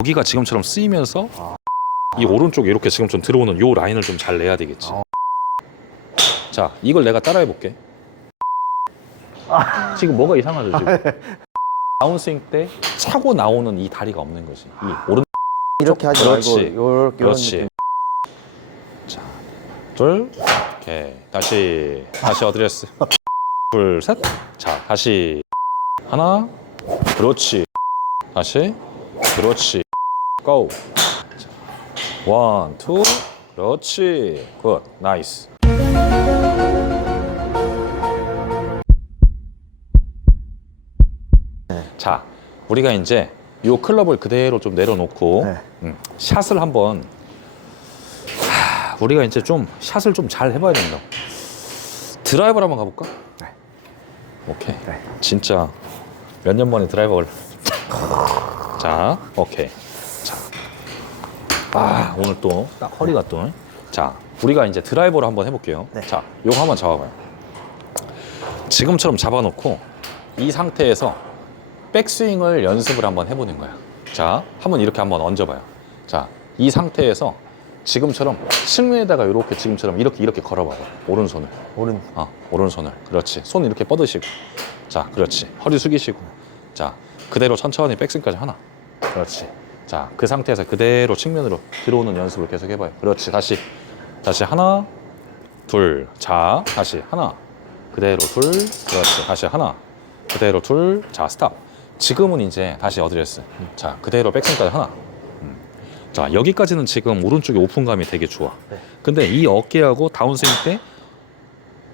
여기가 지금처럼 쓰이면서 이 오른쪽 이렇게 지금 좀 들어오는 요 라인을 좀 잘 내야 되겠지. 자, 이걸 내가 따라해 볼게. 지금 뭐가 이상하죠, 지금? 다운스윙 때 차고 나오는 이 다리가 없는 거지. 이 오른 이렇게 하지 그렇지. 말고 요렇게 그렇지. 자, 둘, 오케이. 다시, 다시 어드레스. 둘, 셋. 자, 다시. 하나, 그렇지. 다시, 그렇지. 고. 자, 원, 투, 그렇지. 굿, 나이스. 자, 우리가 이제 요 클럽을 그대로 좀 내려놓고 네. 음, 샷을 한번 하, 우리가 이제 좀 샷을 좀 잘 해봐야 된다. 드라이버를 한번 가볼까? 네. 오케이. 네. 진짜 몇 년 만에 드라이버를. 자, 오케이. 자, 아 오늘 또 딱 허리가 또. 자, 우리가 이제 드라이버를 한번 해볼게요. 네. 자, 요거 한번 잡아봐요. 지금처럼 잡아놓고 이 상태에서 백스윙을 연습을 한번 해보는 거야. 자, 한번 이렇게 한번 얹어봐요. 자, 이 상태에서 지금처럼 측면에다가 이렇게 지금처럼 이렇게 이렇게 걸어봐요. 오른손을. 오른 어, 오른손을. 그렇지. 손 이렇게 뻗으시고. 자, 그렇지. 허리 숙이시고. 자, 그대로 천천히 백스윙까지 하나. 그렇지. 자, 그 상태에서 그대로 측면으로 들어오는 연습을 계속 해봐요. 그렇지. 다시. 다시 하나, 둘. 자, 다시 하나. 그대로 둘. 그렇지. 다시 하나. 그대로 둘. 자, 스탑. 지금은 이제 다시 어드레스. 자, 그대로 백스윙까지 하나. 음. 자, 여기까지는 지금 오른쪽에 오픈감이 되게 좋아. 네. 근데 이 어깨하고 다운스윙 때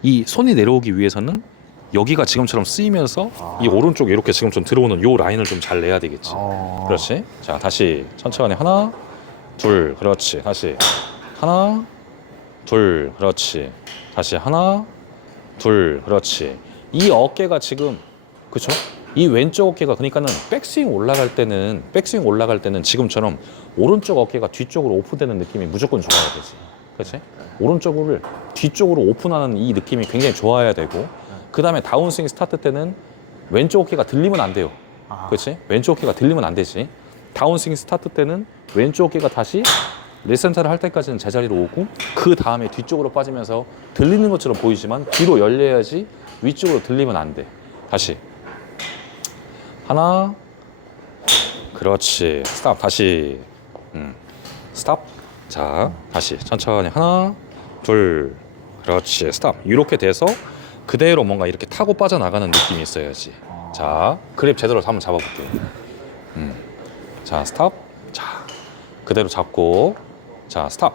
이 손이 내려오기 위해서는 여기가 지금처럼 쓰이면서 아. 이 오른쪽에 이렇게 지금 좀 들어오는 요 라인을 좀 잘 내야 되겠지. 어. 그렇지. 자, 다시 천천히 하나, 둘, 그렇지. 다시 하나, 둘, 그렇지. 다시 하나, 둘, 그렇지. 이 어깨가 지금 그렇죠? 이 왼쪽 어깨가 그러니까는 백스윙 올라갈 때는 백스윙 올라갈 때는 지금처럼 오른쪽 어깨가 뒤쪽으로 오픈되는 느낌이 무조건 좋아야 되지. 그렇지? 오른쪽을 뒤쪽으로 오픈하는 이 느낌이 굉장히 좋아야 되고 그 다음에 다운스윙 스타트 때는 왼쪽 어깨가 들리면 안 돼요. 아. 그렇지? 왼쪽 어깨가 들리면 안 되지. 다운스윙 스타트 때는 왼쪽 어깨가 다시 리센터를 할 때까지는 제자리로 오고 그 다음에 뒤쪽으로 빠지면서 들리는 것처럼 보이지만 뒤로 열려야지 위쪽으로 들리면 안 돼. 다시 하나 그렇지 스탑 다시 음. 스탑 자 다시 천천히 하나 둘 그렇지 스탑 이렇게 돼서 그대로 뭔가 이렇게 타고 빠져나가는 느낌이 있어야지. 자 그립 제대로 한번 잡아볼게요. 음. 자 스탑. 자 그대로 잡고. 자 스탑.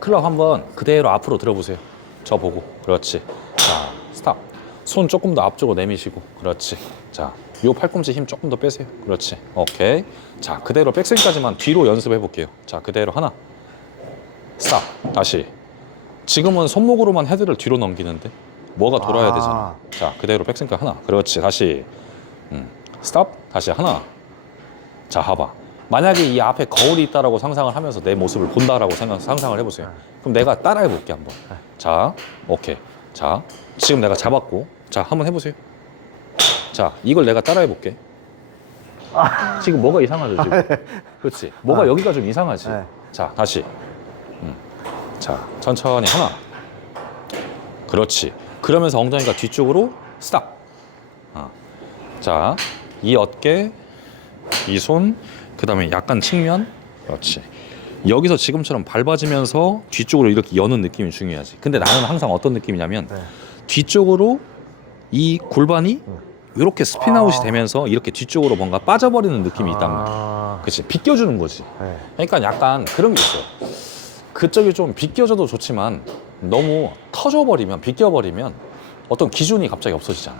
클럽 한번 그대로 앞으로 들어보세요. 저 보고. 그렇지. 자 스탑. 손 조금 더 앞쪽으로 내미시고. 그렇지. 자 요 팔꿈치 힘 조금 더 빼세요. 그렇지. 오케이. 자 그대로 백스윙까지만 뒤로 연습해 볼게요. 자 그대로 하나. 스탑. 다시. 지금은 손목으로만 헤드를 뒤로 넘기는데 뭐가 돌아야 아. 되잖아. 자 그대로 백스윙까지 하나. 그렇지 다시. 음. 스탑 다시 하나. 자 봐봐 만약에 이 앞에 거울이 있다라고 상상을 하면서 내 모습을 본다라고 생각, 상상을 해보세요. 그럼 내가 따라해 볼게 한번. 자 오케이. 자 지금 내가 잡았고. 자 한번 해보세요. 자 이걸 내가 따라해 볼게. 지금 뭐가 이상하죠 지금? 그렇지? 뭐가 아. 여기가 좀 이상하지? 네. 자 다시. 음. 자 천천히 하나. 그렇지 그러면서 엉덩이가 뒤쪽으로 스탑 아. 자 이 어깨 이 손 그 다음에 약간 측면 그렇지 여기서 지금처럼 밟아지면서 뒤쪽으로 이렇게 여는 느낌이 중요하지 근데 나는 항상 어떤 느낌이냐면 네. 뒤쪽으로 이 골반이 이렇게 스피나웃이 아. 되면서 이렇게 뒤쪽으로 뭔가 빠져버리는 느낌이 있단 말이야 아. 그치 비껴주는 거지 네. 그러니까 약간 그런 게 있어요. 그쪽이 좀 비껴져도 좋지만 너무 터져버리면 비껴버리면 어떤 기준이 갑자기 없어지잖아.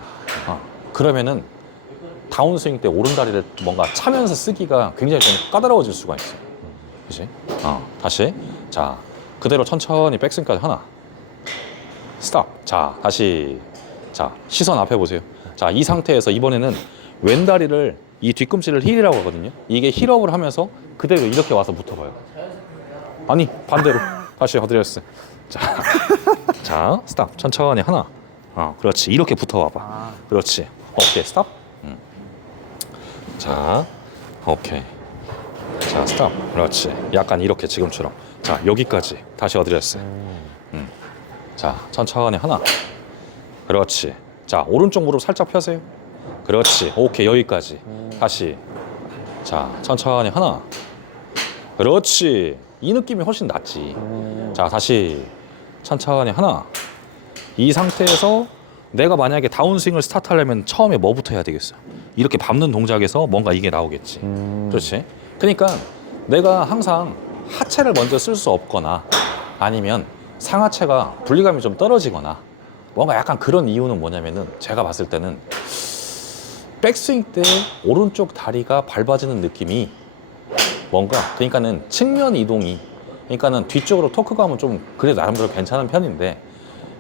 어. 그러면은 다운스윙 때 오른다리를 뭔가 차면서 쓰기가 굉장히 좀 까다로워질 수가 있어. 그지? 어. 다시 자 그대로 천천히 백스윙까지 하나. 스탑. 자 다시 자 시선 앞에 보세요. 자 이 상태에서 이번에는 왼다리를 이 뒤꿈치를 힐이라고 하거든요. 이게 힐업을 하면서 그대로 이렇게 와서 붙어봐요. 아니 반대로 다시 어드레스. 자, 자 스탑 천천히 하나. 어 그렇지 이렇게 붙어와봐. 아. 그렇지. 오케이 스탑. 음. 자 오케이. 자자 스탑 그렇지 약간 이렇게 지금처럼 자 여기까지 다시 어드레스 음. 자 천천히 하나 그렇지 자 오른쪽 무릎 살짝 펴세요 그렇지 오케이 여기까지 다시 자 천천히 하나 그렇지 이 느낌이 훨씬 낫지. 자 다시 천천히 하나. 이 상태에서 내가 만약에 다운스윙을 스타트하려면 처음에 뭐부터 해야 되겠어? 이렇게 밟는 동작에서 뭔가 이게 나오겠지. 그렇지? 그러니까 내가 항상 하체를 먼저 쓸 수 없거나 아니면 상하체가 분리감이 좀 떨어지거나 뭔가 약간 그런 이유는 뭐냐면은 제가 봤을 때는 백스윙 때 오른쪽 다리가 밟아지는 느낌이 뭔가 그러니까는 측면 이동이 그러니까는 뒤쪽으로 토크가 하면 좀 그래도 나름대로 괜찮은 편인데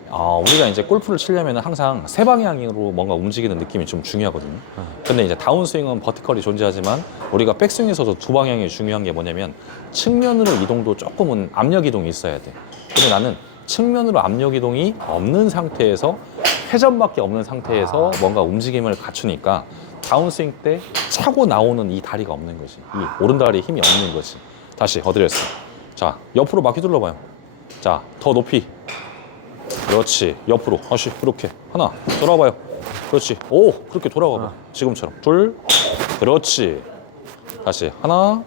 어, 우리가 이제 골프를 치려면 항상 세 방향으로 뭔가 움직이는 느낌이 좀 중요하거든요. 근데 이제 다운스윙은 버티컬이 존재하지만 우리가 백스윙에서도 두 방향이 중요한 게 뭐냐면 측면으로 이동도 조금은 압력 이동이 있어야 돼. 근데 나는 측면으로 압력 이동이 없는 상태에서 회전밖에 없는 상태에서 뭔가 움직임을 갖추니까 다운스윙 때 차고 나오는 이 다리가 없는 거지. 이 오른다리에 힘이 없는 거지. 다시 어드레스. 자, 옆으로 바퀴 둘러봐요. 자, 더 높이. 그렇지. 옆으로. 다시 그렇게. 하나. 돌아봐요. 그렇지. 오, 그렇게 돌아가봐. 지금처럼. 둘. 그렇지. 다시. 하나.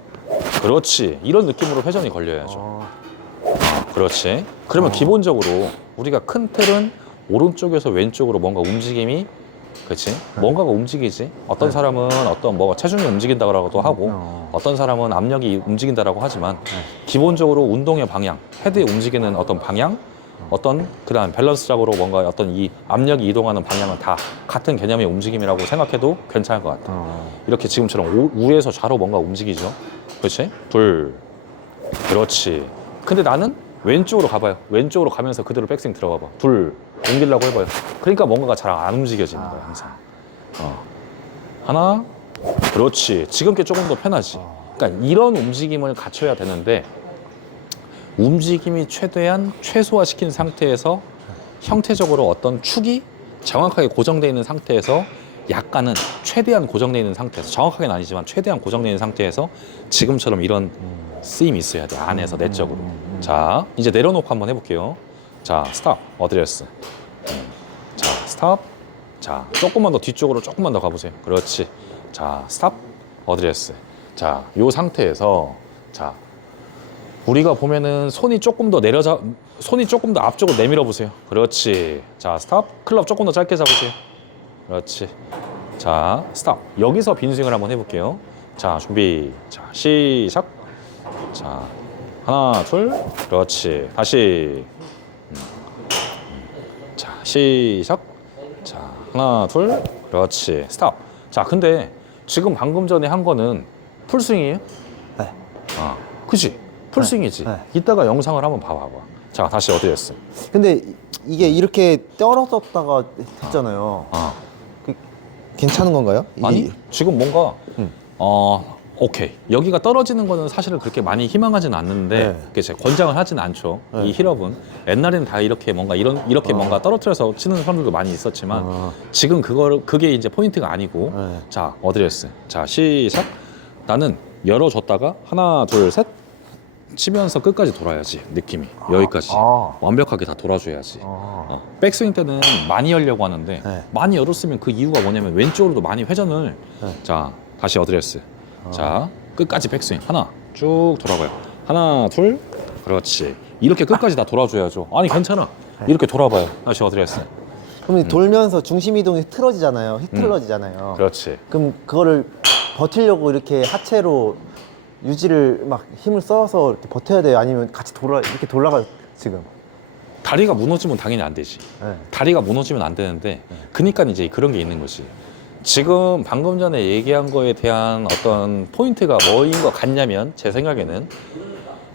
그렇지. 이런 느낌으로 회전이 걸려야죠. 그렇지. 그러면 기본적으로 우리가 큰 틀은 오른쪽에서 왼쪽으로 뭔가 움직임이 그렇지. 뭔가가 움직이지. 어떤 사람은 어떤 뭐가 체중이 움직인다고 하고 어. 어떤 사람은 압력이 움직인다라고 하지만 기본적으로 운동의 방향, 헤드에 움직이는 어떤 방향, 어떤 그다음 밸런스적으로 뭔가 어떤 이 압력이 이동하는 방향은 다 같은 개념의 움직임이라고 생각해도 괜찮을 것 같아. 어. 이렇게 지금처럼 우, 우에서 좌로 뭔가 움직이죠. 그렇지? 둘. 그렇지. 근데 나는 왼쪽으로 가봐요. 왼쪽으로 가면서 그대로 백스윙 들어가봐. 둘. 옮기려고 해봐요. 그러니까 뭔가가 잘 안 움직여지는 거야, 항상. 어. 하나. 그렇지. 지금 게 조금 더 편하지. 그러니까 이런 움직임을 갖춰야 되는데 움직임이 최대한 최소화시킨 상태에서 형태적으로 어떤 축이 정확하게 고정되어 있는 상태에서 약간은 최대한 고정되어 있는 상태에서 정확하게는 아니지만 최대한 고정되어 있는 상태에서 지금처럼 이런 쓰임이 있어야 돼 안에서 내적으로 자 이제 내려놓고 한번 해볼게요 자 스탑 어드레스 음. 자 스탑 자 조금만 더 뒤쪽으로 조금만 더 가보세요 그렇지 자 스탑 어드레스 자 요 상태에서 자 우리가 보면은 손이 조금 더 내려자 손이 조금 더 앞쪽으로 내밀어 보세요. 그렇지. 자 스탑. 클럽 조금 더 짧게 잡으세요. 그렇지. 자 스탑. 여기서 빈스윙을 한번 해볼게요. 자 준비. 자 시작. 자 하나 둘. 그렇지. 다시. 음. 자 시작. 자 하나 둘. 그렇지. 스탑. 자 근데 지금 방금 전에 한 거는 풀스윙이에요? 네. 아, 그지? 풀스윙이지. 네. 이따가 영상을 한번 봐봐봐. 자, 다시 어디 했어? 근데 이- 이게 이렇게 떨어졌다가 했잖아요. 아, 그, 괜찮은 건가요? 이- 아니 지금 뭔가 음. 어 오케이 여기가 떨어지는 거는 사실은 그렇게 많이 희망하지는 않는데 네. 그게 제 권장을 하진 않죠. 네. 이 힐업은 옛날에는 다 이렇게 뭔가 이런 이렇게 어. 뭔가 떨어뜨려서 치는 사람들도 많이 있었지만 아. 지금 그걸 그게 이제 포인트가 아니고 네. 자 어드레스 자 시작 나는 열어줬다가 하나 둘 셋 치면서 끝까지 돌아야지 느낌이 여기까지 아. 완벽하게 다 돌아줘야지 아. 어, 백스윙 때는 많이 열려고 하는데 네. 많이 열었으면 그 이유가 뭐냐면 왼쪽으로도 많이 회전을 네. 자 다시 어드레스 아. 자 끝까지 백스윙 하나 쭉 돌아봐요 하나 둘 그렇지 이렇게 끝까지 다 돌아줘야죠 아니 괜찮아 네. 이렇게 돌아봐요 다시 어드레스 그럼 돌면서 중심 이동이 틀어지잖아요. 휘틀러지잖아요. 음. 그렇지 그럼 그거를 버티려고 이렇게 하체로 유지를 막 힘을 써서 이렇게 버텨야 돼요. 아니면 같이 돌아 이렇게 돌아가 지금. 다리가 무너지면 당연히 안 되지 네. 다리가 무너지면 안 되는데 그니까 이제 그런 게 있는 거지 지금 방금 전에 얘기한 거에 대한 어떤 포인트가 뭐인 것 같냐면 제 생각에는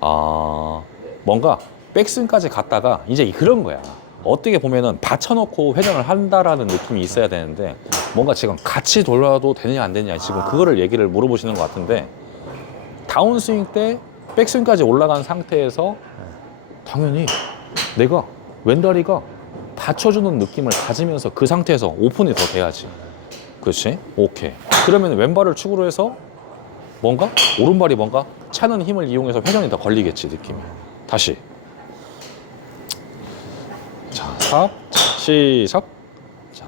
아 뭔가 백스윙까지 갔다가 이제 그런 거야 어떻게 보면은 받쳐놓고 회전을 한다라는 느낌이 있어야 되는데 뭔가 지금 같이 돌아도 되느냐 안 되느냐 지금 그거를 얘기를 물어보시는 것 같은데 다운스윙 때 백스윙까지 올라간 상태에서 당연히 내가 왼다리가 받쳐주는 느낌을 가지면서 그 상태에서 오픈이 더 돼야지. 그렇지? 오케이. 그러면 왼발을 축으로 해서 뭔가 오른발이 뭔가 차는 힘을 이용해서 회전이 더 걸리겠지 느낌이. 다시. 자, 스탑. 자, 시작. 자,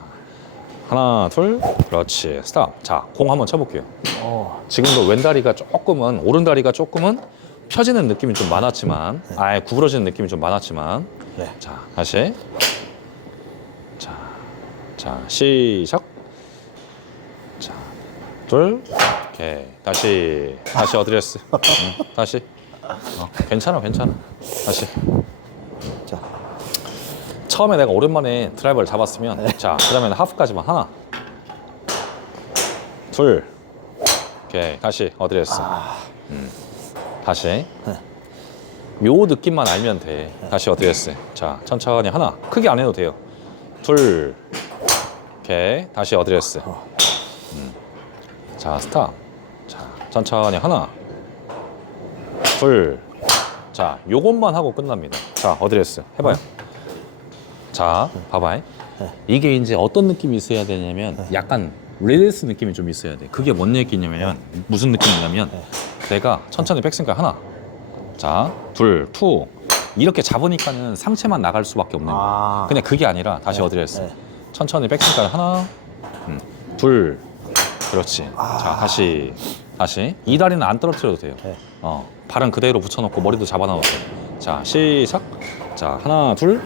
하나, 둘. 그렇지. 스탑. 자, 공 한번 쳐볼게요. 어. 지금도 왼다리가 조금은 오른다리가 조금은 펴지는 느낌이 좀 많았지만 아예 구부러지는 느낌이 좀 많았지만 네. 자 다시 자, 자 시작 자 둘 오케이. 다시 다시 어드레스. 응, 다시. 어, 괜찮아 괜찮아. 다시. 자. 처음에 내가 오랜만에 드라이버를 잡았으면 자 그 다음에는 하프까지만 하나. 둘. 오케이 다시 어드레스. 음, 다시. 요 느낌만 알면 돼. 다시 어드레스. 자 천천히 하나. 크게 안 해도 돼요. 둘. 오케이 다시 어드레스. 음. 자 스탑 자 천천히 하나 둘자 요것만 하고 끝납니다 자 어드레스 해봐요 자, 봐봐. 이게 이제 어떤 느낌이 있어야 되냐면 약간 레디스 느낌이 좀 있어야 돼. 그게 뭔 얘기냐면 무슨 느낌이냐면 내가 천천히 백스윙까 하나, 자, 둘, 투 이렇게 잡으니까는 상체만 나갈 수밖에 없는 거야. 아. 근데 그게 아니라 다시 어드레스. 네. 천천히 백스윙까 하나, 음, 둘, 그렇지. 자, 다시, 다시. 이 다리는 안 떨어뜨려도 돼요. 네. 어, 발은 그대로 붙여놓고 머리도 잡아놔도 돼. 자, 시작. 자, 하나, 둘.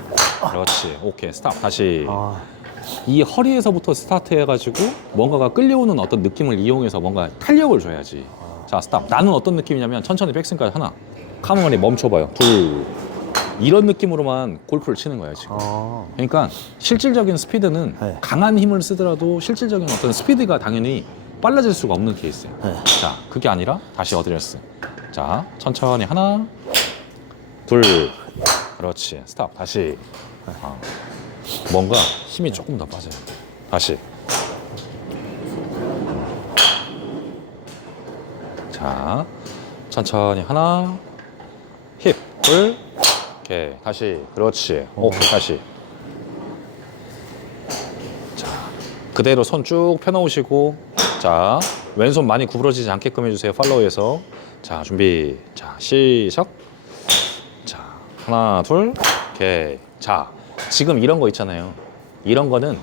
그렇지. 오케이. 스탑. 다시. 아. 이 허리에서부터 스타트 해가지고 뭔가가 끌려오는 어떤 느낌을 이용해서 뭔가 탄력을 줘야지. 자, 스탑. 나는 어떤 느낌이냐면 천천히 백스윙까지 하나. 카메라에 멈춰봐요. 둘. 이런 느낌으로만 골프를 치는 거야, 지금. 아. 그러니까 실질적인 스피드는 네. 강한 힘을 쓰더라도 실질적인 어떤 스피드가 당연히 빨라질 수가 없는 케이스예요. 네. 자, 그게 아니라 다시 어드레스. 자, 천천히 하나, 둘, 그렇지. 스탑. 다시. 아, 뭔가 힘이 조금 더 빠져요. 다시. 자, 천천히 하나, 힙, 둘, 오케이. 다시. 그렇지. 오케이. 다시. 자, 그대로 손 쭉 펴놓으시고, 자, 왼손 많이 구부러지지 않게끔 해주세요. 팔로우에서. 자, 준비. 자, 시작. 자, 하나, 둘, 오케이. 자, 지금 이런 거 있잖아요. 이런 거는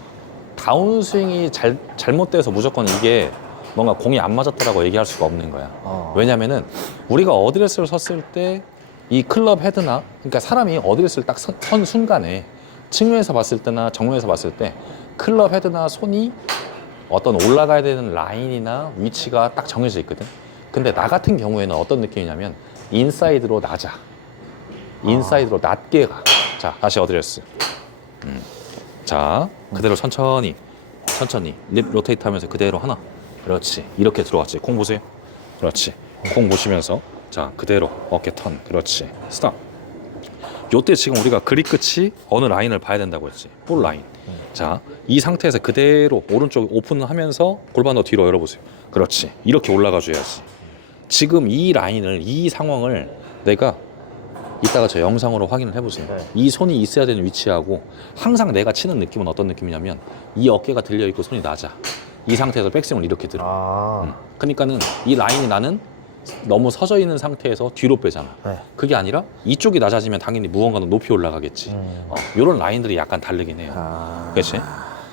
다운스윙이 잘, 잘못돼서 무조건 이게 뭔가 공이 안 맞았다라고 얘기할 수가 없는 거야. 어. 왜냐면은 우리가 어드레스를 섰을 때 이 클럽 헤드나 그러니까 사람이 어드레스를 딱 선 순간에 측면에서 봤을 때나 정면에서 봤을 때 클럽 헤드나 손이 어떤 올라가야 되는 라인이나 위치가 딱 정해져 있거든. 근데 나 같은 경우에는 어떤 느낌이냐면 인사이드로 낮아. 인사이드로 낮게 가. 자, 다시 어드레스. 음. 자, 그대로 천천히, 천천히 립 로테이트 하면서 그대로 하나. 그렇지. 이렇게 들어왔지. 콩 보세요. 그렇지. 콩 보시면서 자, 그대로 어깨 턴. 그렇지. 스탑. 요때 지금 우리가 그립 끝이 어느 라인을 봐야 된다고 했지. 볼 라인. 자, 이 상태에서 그대로 오른쪽 오픈하면서 골반 더 뒤로 열어보세요. 그렇지. 이렇게 올라가 줘야지. 지금 이 라인을 이 상황을 내가 이따가 저 영상으로 확인을 해보세요. 네. 이 손이 있어야 되는 위치하고 항상 내가 치는 느낌은 어떤 느낌이냐면 이 어깨가 들려 있고 손이 낮아. 이 상태에서 백스윙을 이렇게 들어. 아. 음. 그러니까는 이 라인이 나는 너무 서져 있는 상태에서 뒤로 빼잖아. 네. 그게 아니라 이쪽이 낮아지면 당연히 무언가는 높이 올라가겠지. 음. 어, 이런 라인들이 약간 다르긴 해요. 아. 그렇지?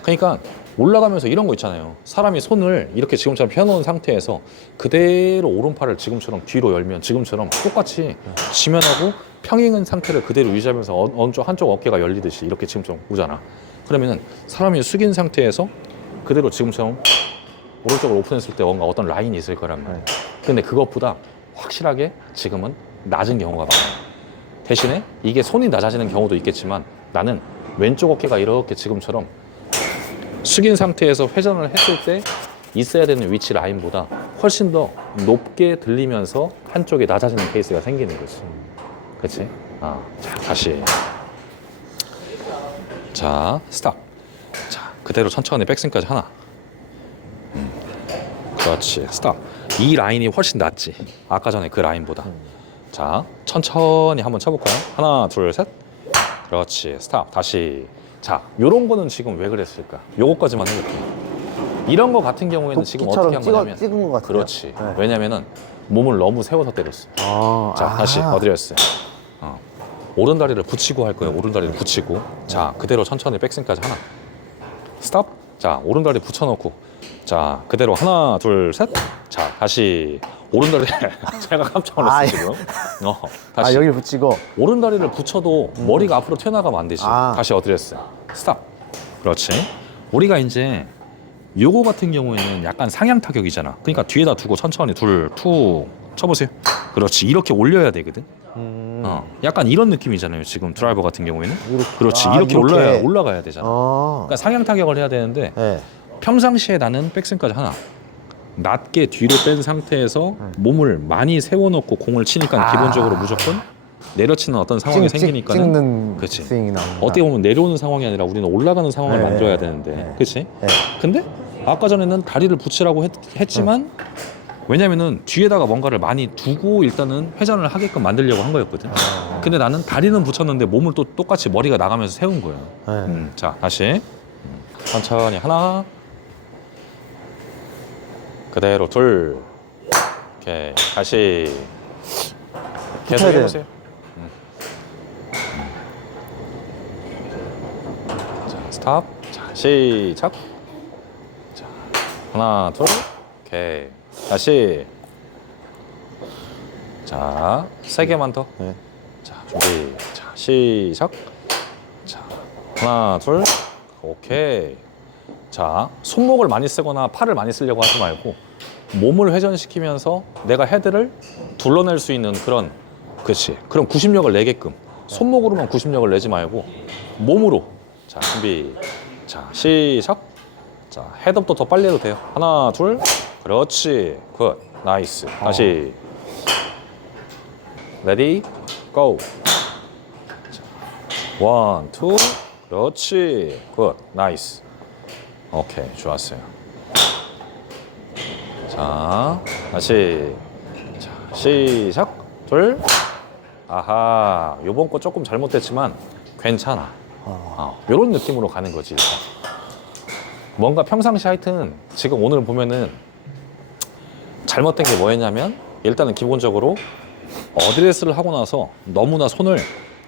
그러니까 올라가면서 이런 거 있잖아요. 사람이 손을 이렇게 지금처럼 펴놓은 상태에서 그대로 오른팔을 지금처럼 뒤로 열면 지금처럼 똑같이 지면하고 평행한 상태를 그대로 유지하면서 어- 어느 쪽 한쪽 어깨가 열리듯이 이렇게 지금처럼 오잖아. 그러면은 사람이 숙인 상태에서 그대로 지금처럼 오른쪽을 오픈했을 때 뭔가 어떤 라인이 있을 거란 말이야. 근데 그것보다 확실하게 지금은 낮은 경우가 많아요. 대신에 이게 손이 낮아지는 경우도 있겠지만 나는 왼쪽 어깨가 이렇게 지금처럼 숙인 상태에서 회전을 했을 때 있어야 되는 위치 라인보다 훨씬 더 높게 들리면서 한쪽이 낮아지는 케이스가 생기는 거지. 그렇지? 아, 자, 다시. 자, 스탑. 자, 그대로 천천히 백스윙까지 하나. 음, 그렇지. 스탑. 이 라인이 훨씬 낫지. 아까 전에 그 라인보다. 자, 천천히 한번 쳐볼까요? 하나, 둘, 셋. 그렇지. 스탑. 다시. 자, 요런 거는 지금 왜 그랬을까? 요거까지만 해볼게요. 이런 거 같은 경우에는 지금 어떻게 한 거냐면 찍은 것 같아요. 그렇지. 네. 왜냐면은 몸을 너무 세워서 때렸어. 아, 자, 아. 다시 어드레스. 어. 오른 다리를 붙이고 할 거예요. 오른 다리를 붙이고. 자, 그대로 천천히 백스윙까지 하나. 스톱. 자, 오른 다리 붙여놓고. 자, 그대로 하나, 둘, 셋. 자, 다시 오른 다리. 제가 깜짝 놀랐어요 아, 지금. 어, 아 다시 여기를 붙이고 오른 다리를 붙여도 머리가 앞으로 튀어나가면 안 되지. 아. 다시 어드레스. 스톱. 그렇지. 우리가 이제 요거 같은 경우에는 약간 상향 타격이잖아. 그러니까 뒤에다 두고 천천히 둘, 투 쳐보세요. 그렇지. 이렇게 올려야 되거든. 음. 어, 약간 이런 느낌이잖아요. 지금 드라이버 같은 경우에는. 이렇게. 그렇지. 아, 이렇게. 올라야 올라가야 되잖아. 어. 그러니까 상향 타격을 해야 되는데 네. 평상시에 나는 백스윙까지 하나. 낮게 뒤로 뺀 상태에서 몸을 많이 세워놓고 공을 치니까 아. 기본적으로 무조건 내려치는 어떤 상황이 찍- 생기니까는 찍는 그치. 스윙이 나옵니다. 어떻게 보면 내려오는 상황이 아니라 우리는 올라가는 상황을 네. 만들어야 되는데, 네. 그렇지? 네. 근데 아까 전에는 다리를 붙이라고 했, 지만 왜냐면은 뒤에다가 뭔가를 많이 두고 일단은 회전을 하게끔 만들려고 한 거였거든. 아. 근데 나는 다리는 붙였는데 몸을 또 똑같이 머리가 나가면서 세운 거야. 네. 음, 자 다시 음, 천천히 하나, 그대로 둘, 오케이 다시 계속 붙어야. 해보세요. 음. 자 스탑. 자 시작. 자 하나 둘, 오케이 다시. 자세 개만 더. 네. 자 준비. 자 시작. 자 하나 둘, 오케이. 자 손목을 많이 쓰거나 팔을 많이 쓰려고 하지 말고 몸을 회전시키면서 내가 헤드를 둘러낼 수 있는 그런 그렇지. 그런 구심력을 내게끔 손목으로만 구심력을 내지 말고 몸으로. 자 준비. 자 시작. 자 헤드업도 더 빨리 해도 돼요. 하나 둘. 그렇지. 굿. 나이스. 다시. 레디 고. 원 투. 그렇지. 굿. 나이스. 오케이. 좋았어요 자 다시. 자 시작. 둘. 아하 요번 거 조금 잘못됐지만 괜찮아. 어, 요런 느낌으로 가는 거지. 뭔가 평상시 하여튼 지금 오늘 보면은 잘못된 게 뭐였냐면 일단은 기본적으로 어드레스를 하고 나서 너무나 손을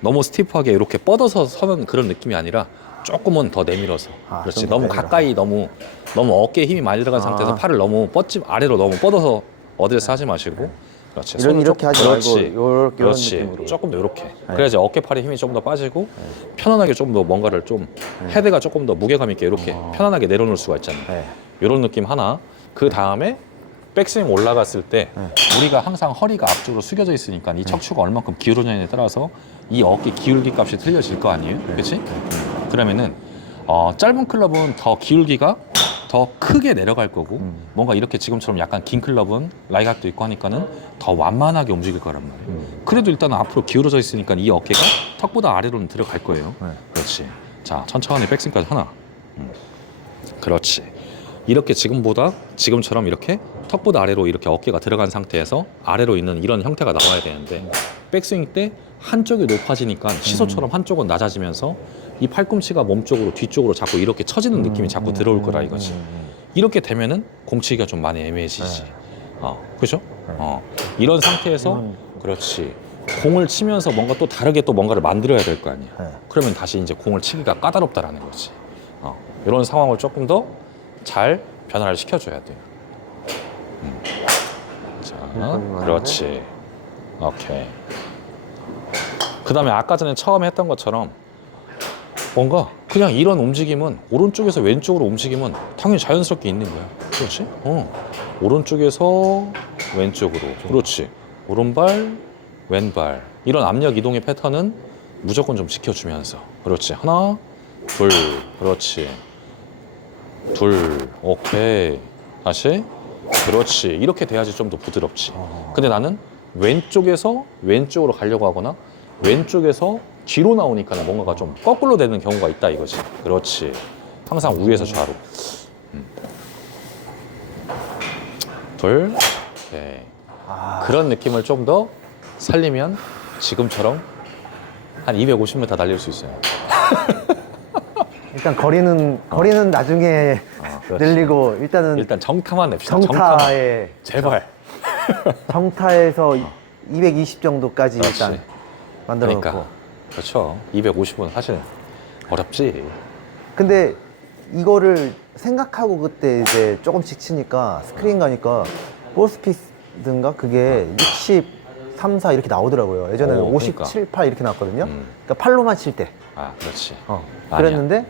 너무 스티프하게 이렇게 뻗어서 서는 그런 느낌이 아니라 조금은 더 내밀어서 아, 그렇지 좀더 너무 내밀어서. 가까이 너무 너무 어깨에 힘이 많이 들어간 상태에서 아. 팔을 너무 뻗지 아래로 너무 뻗어서 어드레스 하지 마시고 그렇지 이런- 이렇게 조- 하지 그렇지. 말고 요렇게 이런 그렇지 느낌으로. 네. 조금 더 이렇게 그래야지 어깨 팔에 힘이 좀더 빠지고 편안하게 좀더 뭔가를 좀 헤드가 조금 더 무게감 있게 이렇게 네. 어. 편안하게 내려놓을 수가 있잖아요 네. 이런 느낌 하나. 그 다음에 백스윙 올라갔을 때 네. 우리가 항상 허리가 앞쪽으로 숙여져 있으니까 이 척추가 얼만큼 기울어지냐에 따라서 이 어깨 기울기 값이 틀려질 거 아니에요? 네. 그렇지? 그러면은 어, 짧은 클럽은 더 기울기가 더 크게 내려갈 거고 음. 뭔가 이렇게 지금처럼 약간 긴 클럽은 라이각도 있고 하니까는 더 완만하게 움직일 거란 말이에요. 음. 그래도 일단 앞으로 기울어져 있으니까 이 어깨가 턱보다 아래로는 들어갈 거예요. 네. 그렇지. 자, 천천히 백스윙까지 하나. 음. 그렇지. 이렇게 지금보다 지금처럼 이렇게 턱보다 아래로 이렇게 어깨가 들어간 상태에서 아래로 있는 이런 형태가 나와야 되는데 백스윙 때 한쪽이 높아지니까 시소처럼 한쪽은 낮아지면서 이 팔꿈치가 몸 쪽으로 뒤쪽으로 자꾸 이렇게 처지는 느낌이 자꾸 들어올 거라 이거지. 음. 이렇게 되면은 공치기가 좀 많이 애매해지지. 어, 그죠? 어, 이런 상태에서 음. 그렇지. 공을 치면서 뭔가 또 다르게 또 뭔가를 만들어야 될 거 아니야. 네. 그러면 다시 이제 공을 치기가 까다롭다라는 거지. 어, 이런 상황을 조금 더 잘 변화를 시켜줘야 돼요. 음. 자, 그렇지. 오케이. 그 다음에 아까 전에 처음에 했던 것처럼 뭔가 그냥 이런 움직임은 오른쪽에서 왼쪽으로 움직임은 당연히 자연스럽게 있는 거야. 그렇지? 어. 오른쪽에서 왼쪽으로. 그렇지. 오른발, 왼발. 이런 압력 이동의 패턴은 무조건 좀 지켜주면서. 그렇지. 하나, 둘. 그렇지. 둘. 오케이. 다시. 그렇지. 이렇게 돼야지 좀 더 부드럽지. 어. 근데 나는 왼쪽에서 왼쪽으로 가려고 하거나 왼쪽에서 뒤로 나오니까 뭔가가 좀 거꾸로 되는 경우가 있다 이거지. 그렇지. 항상 위에서 좌로. 음. 둘. 오케이. 아, 그런 느낌을 좀 더 살리면 지금처럼 한 250m 달릴 수 있어요. 일단 거리는 거리는 나중에 아, 그렇지. 늘리고 일단은 일단 정타만 냅시다. 정타에 제발. 정타에서 220 정도까지 그렇지. 일단 만들어 놓고. 그러니까 그렇죠. 250은 사실 어렵지. 근데 이거를 생각하고 그때 이제 조금씩 치니까 스크린 가니까 볼스피드인가 그게 63, 4 이렇게 나오더라고요. 예전에는 오, 57, 8 이렇게 나왔거든요. 음. 그러니까 팔로만 칠 때. 아, 그렇지. 어. 아니야. 그랬는데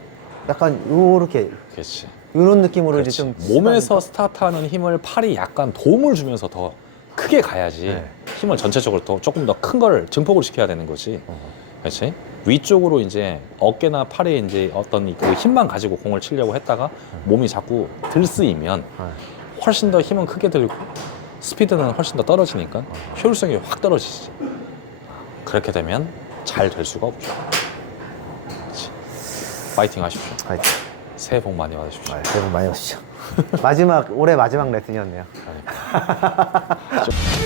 약간 요렇게 그렇지. 이런 느낌으로 그렇지. 이제 좀 몸에서 스타트하는 힘을 팔이 약간 도움을 주면서 더 크게 가야지 네. 힘을 전체적으로 더 조금 더 큰 걸 증폭을 시켜야 되는 거지. 어. 그렇지? 위쪽으로 이제 어깨나 팔에 이제 어떤 그 힘만 가지고 공을 치려고 했다가 몸이 자꾸 들쓰이면 네. 훨씬 더 힘은 크게 들고 스피드는 훨씬 더 떨어지니까 효율성이 확 떨어지지. 그렇게 되면 잘 될 수가 없죠. 그렇지. 파이팅 하십시오. 파이팅. 새해 복 많이 받으십시오. 아, 새해 복 많이 받으시죠. 마지막 올해 마지막 레슨이었네요. 그러니 까.